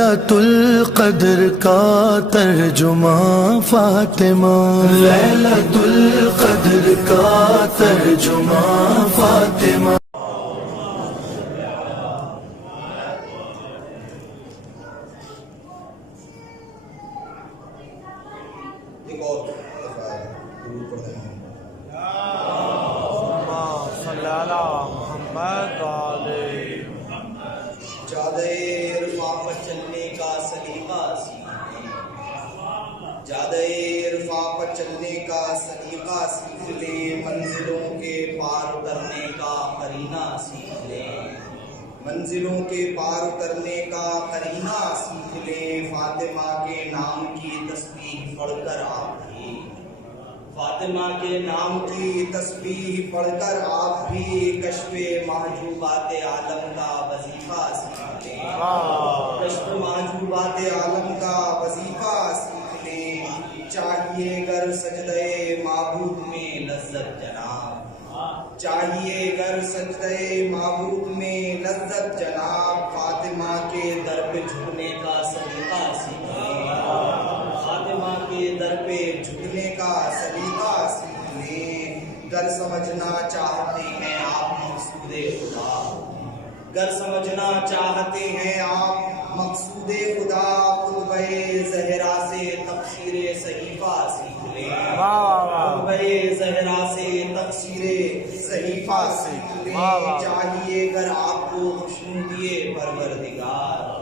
لیلۃ القدر کا ترجمہ فاطمہ، لیلۃ القدر کا ترجمہ فاطمہ۔ جادے عرفاں پر چلنے کا سلیقہ سیکھ لے، جادے عرفاں پر چلنے کا سلیقہ سیکھ لے، منزلوں کے پار اترنے کا قرینہ سیکھ لے، منزلوں کے پار اترنے کا قرینہ سیکھ لے۔ فاطمہ کے نام کی تسبیح پڑھ کر آپ بھی، فاطمہ کے نام کی تسبیح پڑھ کر آپ بھی کشف محجوبات عالم کا وظیفہ سیکھ لیں، کشف محجوبات عالم کا وظیفہ سیکھ لیں۔ چاہیے گر سجدے معبود میں لذت جناب، چاہیے گر سجدے معبود میں لذت جناب، فاطمہ کے در پہ جھکنے کا سلیقہ سیکھ لیں، فاطمہ کے در پہ جھکنے کا سلیقہ سیکھ لیں۔ گر سمجھنا چاہتے ہیں آپ مقصود خدا، گر سمجھنا چاہتے ہیں آپ مقصود خدا، خطبہ زہرا سے تفسیر صحیفہ سیکھ لیں، خطبہ زہرا سے تفسیر صحیفہ سیکھ لیں۔ چاہیے گر آپ کو خوشنودی پروردگار،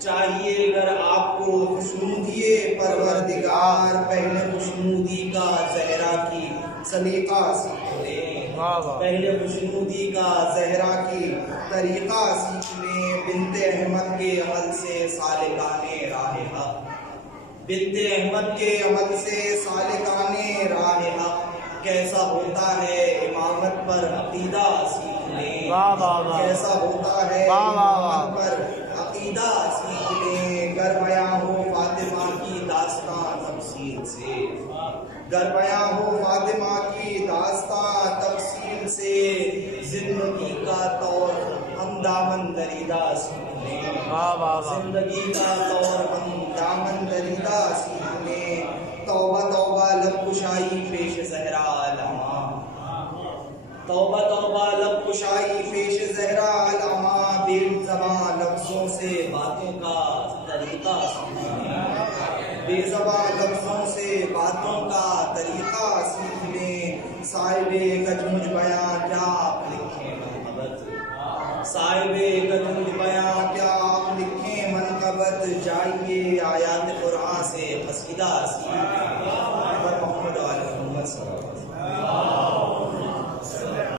چاہیے گر آپ کو خوشنودی پروردگار، پہلے خوشنودی کا زہرا کی سلیقہ سیکھ لیں، پہلے خوشنودی کا زہرا کی طریقہ سیکھ لیں۔ بنت احمد کے عمل سے سالکان راہ حق، بنت احمد کے عمل سے سالکان راہ حق، کیسا ہوتا ہے امامت پر عقیدہ سیکھ لیں، کیسا ہوتا ہے امامت پر عقیدہ سیکھ لیں۔ گر بیاں ہو فاطمہ کی داستان تفصیل سے، گر بیاں ہو فاطمہ کی داستان تفصیل سے، زندگی کا طور ہم دامن دریدہ سیکھ لیں، زندگی کا طور ہم دامن دریدہ سیکھ لیں۔ توبہ توبہ لب کشائی پیش زہرا علامہ، توبہ توبہ لب کشائی پیش زہرا علامہ، بے زبان لفظوں سے باتوں کا طریقہ سیکھ لیں، بے زبان لفظوں سے باتوں کا طریقہ سیکھ لیں۔ صاحب گجمج بیاں کیا آپ لکھیں منقبت، صاحب گجمج بیاں کیا آپ لکھیں منقبت، جائیے آیات قرآن سے قصیدہ سیکھ